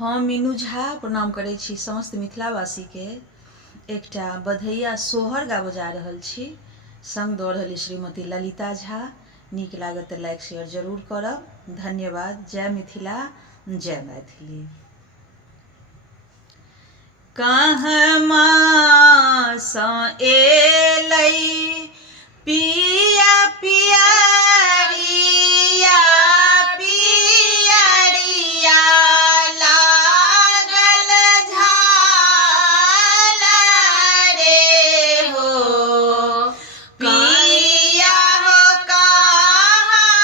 हम मीनू झा प्रणाम करै छी समस्त मिथिलावासी के। एकटा बधैया सोहर गाबऽ जा रहल छी, संग दऽ रहल श्रीमती ललिता झा। नीक लागत तऽ लाइक शेयर जरूर करब। धन्यवाद। जय मिथिला, जय मैथिली। कहमा सँ एलै पिया पियरिया पियरिया लागल झाल रे हो। पिया हो कहमा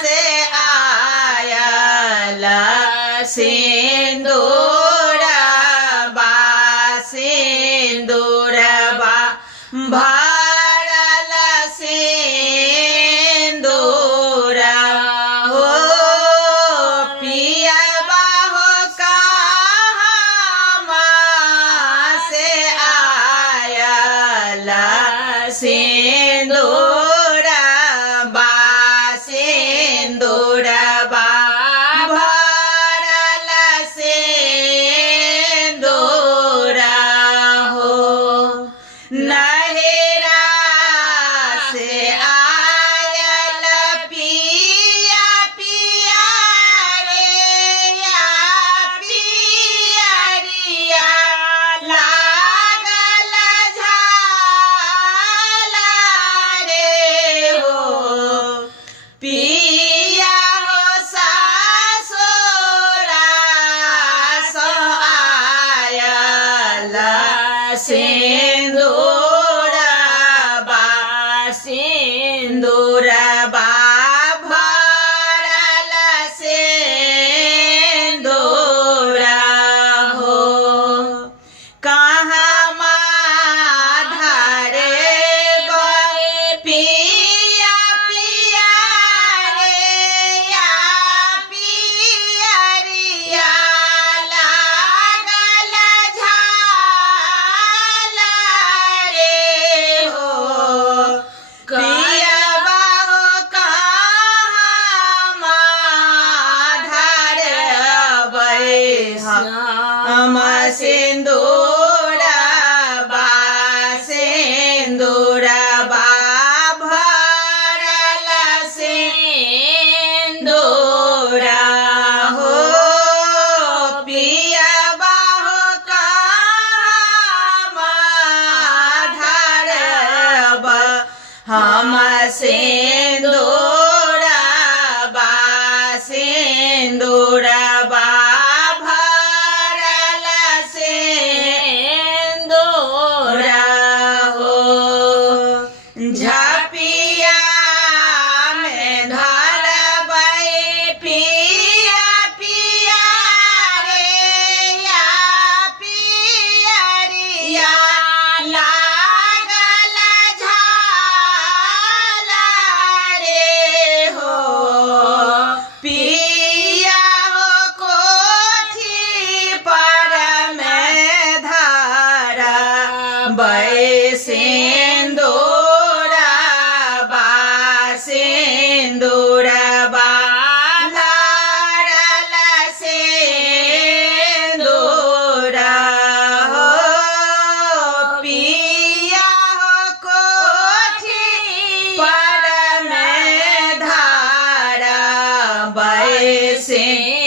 से आयल सिंदूरबा सिंदूरबा भरल सिंदूर हो। पियबा हो कहमा से आयल सिंदूरबा सिंदूरबा भरल सिंदूर हो। नहिरा से आयल पिया पियरिया पियरिया लागल झाल रे हो। पिया हो सासुरा सँ आयल सिंदूरबा सिंदूरबा भरल सिंदूर हो। कहमा धरबै पिया पियरिया पियरिया लागल झाल रे हो। पियबा हो कहमा धरबै हम सिंदूरबा सिंदूरबा भरल सिंदूर हो। पियबा हो कहमा धरब हम सिंदूरबा सिंदूरबा भरल सिंदूर हो। झपिया में धरबै पिया पियरिया पियरिया लागल झाल रे हो। पिया हो कोठी पर में धरबै सिंदूरबा सिंदूरबा भरल सिंदूर हो। पिया हो कोठी पर में धरबै सिंदूर